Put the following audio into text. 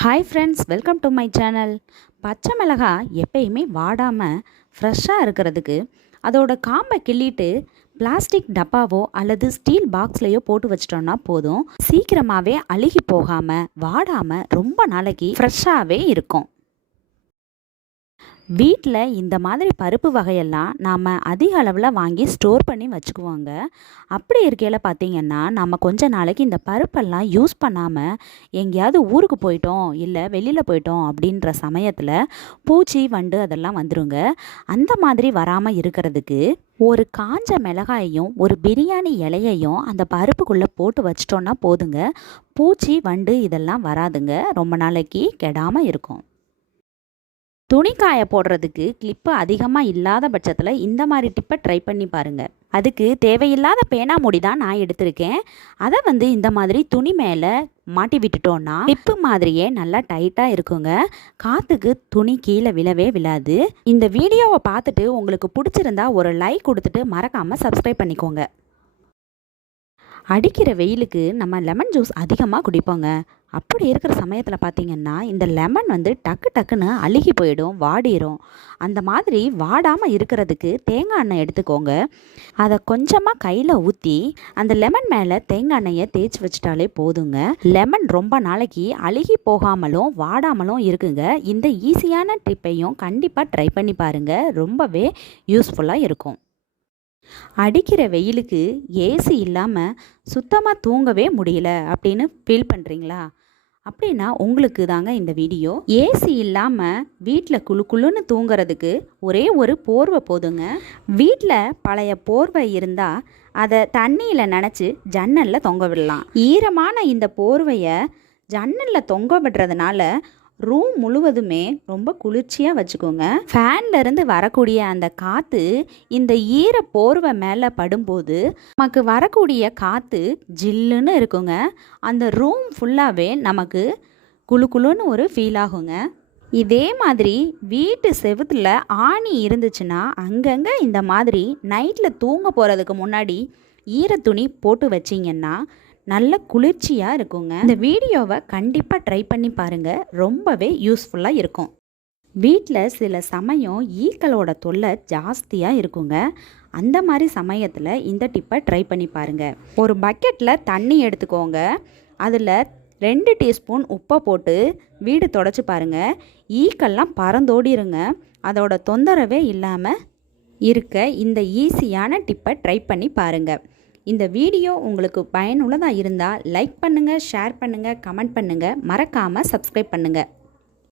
Hi friends welcome to my channel பச்சை மிளகாய் எப்பயுமே வாடாமல் ஃப்ரெஷ்ஷாக இருக்கிறதுக்கு அதோட காம்பை கிள்ளிட்டு பிளாஸ்டிக் டப்பாவோ அல்லது ஸ்டீல் பாக்ஸ்லேயோ போட்டு வச்சிட்டோம்னா போதும். சீக்கிரமாகவே அழுகி போகாமல் வாடாமல் ரொம்ப நாளைக்கு ஃப்ரெஷ்ஷாகவே இருக்கும். வீட்டில் இந்த மாதிரி பருப்பு வகையெல்லாம் நாம் அதிக அளவில் வாங்கி ஸ்டோர் பண்ணி வச்சுக்குவாங்க. அப்படி இருக்கையில் பார்த்தீங்கன்னா நம்ம கொஞ்ச நாளைக்கு இந்த பருப்பெல்லாம் யூஸ் பண்ணாமல் எங்கேயாவது ஊருக்கு போயிட்டோம் இல்லை வெளியில் போயிட்டோம் அப்படின்ற சமயத்தில் பூச்சி வண்டு அதெல்லாம் வந்துருங்க. அந்த மாதிரி வராமல் இருக்கிறதுக்கு ஒரு காஞ்ச மிளகாயையும் ஒரு பிரியாணி இலையையும் அந்த பருப்புக்குள்ளே போட்டு வச்சிட்டோன்னா போதுங்க. பூச்சி வண்டு இதெல்லாம் வராதுங்க. ரொம்ப நாளைக்கு கெடாமல் இருக்கும். துணி காய போடுறதுக்கு கிளிப்பு அதிகமாக இல்லாத பட்சத்தில் இந்த மாதிரி டிப்பை ட்ரை பண்ணி பாருங்கள் அதுக்கு தேவையில்லாத பேனா முடி தான் நான் எடுத்திருக்கேன். அதை வந்து இந்த மாதிரி துணி மேலே மாட்டி விட்டுட்டோன்னா டிப்பு மாதிரியே நல்லா டைட்டாக இருக்குங்க. காற்றுக்கு துணி கீழே விழவே விழாது. இந்த வீடியோவை பார்த்துட்டு உங்களுக்கு பிடிச்சிருந்தா ஒரு லைக் கொடுத்துட்டு மறக்காமல் சப்ஸ்கிரைப் பண்ணிக்கோங்க. அடிக்கிற வெயிலுக்கு நம்ம லெமன் ஜூஸ் அதிகமாக குடிப்போங்க. அப்படி இருக்கிற சமயத்தில் பார்த்திங்கன்னா இந்த லெமன் வந்து டக்கு டக்குன்னு அழுகி போயிடும் வாடிடும் அந்த மாதிரி வாடாமல் இருக்கிறதுக்கு தேங்காய் எண்ணெய் எடுத்துக்கோங்க. அதை கொஞ்சமாக கையில் ஊற்றி அந்த லெமன் மேலே தேங்காய் எண்ணெயை தேய்ச்சி வச்சிட்டாலே போதுங்க. லெமன் ரொம்ப நாளைக்கு அழுகி போகாமலும் வாடாமலும் இருக்குங்க. இந்த ஈஸியான ட்ரிப்பையும் கண்டிப்பாக ட்ரை பண்ணி பாருங்கள் ரொம்பவே யூஸ்ஃபுல்லாக இருக்கும். அடிக்கிற வெயிலுக்கு ஏசி இல்லாமல் சுத்தமாக தூங்கவே முடியல அப்படின்னு ஃபீல் பண்ணுறீங்களா அப்படின்னா உங்களுக்கு தாங்க இந்த வீடியோ ஏசி இல்லாமல் வீட்டில் குழு குழுன்னு தூங்குறதுக்கு ஒரே ஒரு போர்வை போதுங்க. வீட்டில் பழைய போர்வை இருந்தால் அதை தண்ணியில் நினச்சி ஜன்னலில் தொங்க விடலாம். ஈரமான இந்த போர்வையை ஜன்னலில் தொங்க விடுறதுனால ரூம் முழுவதுமே ரொம்ப குளிர்ச்சியாக வச்சுக்கோங்க. ஃபேன்லேருந்து வரக்கூடிய அந்த காற்று இந்த ஈர போர்வை மேலே படும்போது நமக்கு வரக்கூடிய காற்று ஜில்லுன்னு இருக்குங்க. அந்த ரூம் ஃபுல்லாகவே நமக்கு குழு குழுன்னு ஒரு ஃபீல் ஆகுங்க. இதே மாதிரி வீட்டு செவுத்தில் ஆணி இருந்துச்சுன்னா அங்கங்கே இந்த மாதிரி நைட்டில் தூங்க போகிறதுக்கு முன்னாடி ஈர துணி போட்டு வச்சிங்கன்னா நல்ல குளிர்ச்சியாக இருக்குங்க. இந்த வீடியோவை கண்டிப்பாக ட்ரை பண்ணி பாருங்கள் ரொம்பவே யூஸ்ஃபுல்லாக இருக்கும். வீட்டில் சில சமயம் ஈக்களோட தொல்லை ஜாஸ்தியாக இருக்குங்க. அந்த மாதிரி சமயத்தில் இந்த டிப்பை ட்ரை பண்ணி பாருங்கள் ஒரு பக்கெட்டில் தண்ணி எடுத்துக்கோங்க. அதில் ரெண்டு டீஸ்பூன் உப்பை போட்டு வீடு தொடச்சி பாருங்கள் ஈக்கெல்லாம் பறந்தோடிருங்க. அதோட தொந்தரவே இல்லாமல் இருக்க இந்த ஈஸியான டிப்பை ட்ரை பண்ணி பாருங்கள் இந்த வீடியோ உங்களுக்கு பயனுள்ளதாக இருந்தால் லைக் பண்ணுங்கள் ஷேர் பண்ணுங்கள் கமெண்ட் பண்ணுங்கள் மறக்காமல் சப்ஸ்கிரைப் பண்ணுங்கள்